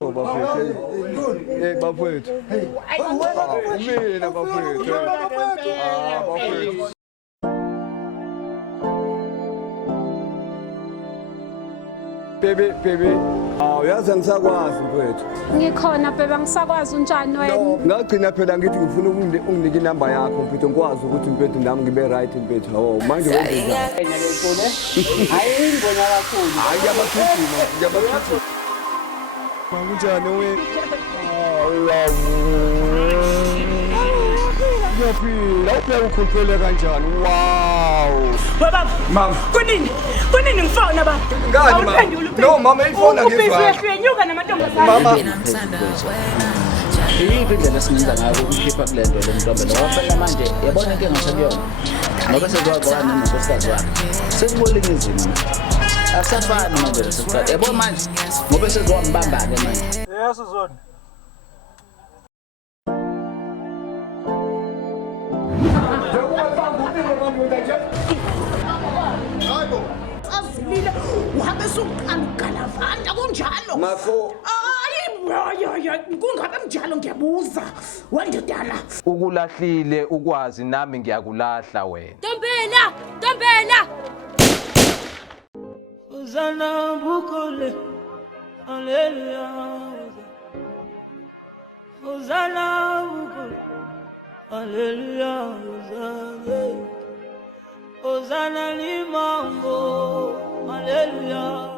bafowethu. Mina bafowethu. Bafowethu. Baby. Uyazi ngisakwazi mfowethu. Ngikhona bebe ngisakwazi unjani wena? Ngagcina phela ngithi ngifuna unginike inamba yakho mfowethu ngikwazi ukuthi mfowethu nami ngibe right mfowethu. Hawo manje wenze njani? Hayi ngibona kakhulu. Hayi ngiyabakhithi. Mangunjani we? Yaphila uphela ukhulphele kanjani? Wow. Baba, Mama. Kunini ngifona baba? Ngani mama? No mama ifona ngezwa. Uyafinyuka namantombazane. Mama. Yiphi indlela esingenza ngayo ukukhipha kule nto le ntombi lo phela manje yabona inkinga ngisakuyona ngoba sezwakwana nenkosikazi wakhe sesiboleka izimo akusafani manje lesikhathi yabo manje ngoba sezwambamba ke manje yeso zona azilile uhambe suqalugalavanda kunjalo Mafo. Hayi kungabe njalo ngiyabuza wandodana ukulahlile ukwazi nami ngiyakulahla wena. Ntombela. Uzana bukole Hallelujah Uzana bukole Hallelujah Uzana limambo Hallelujah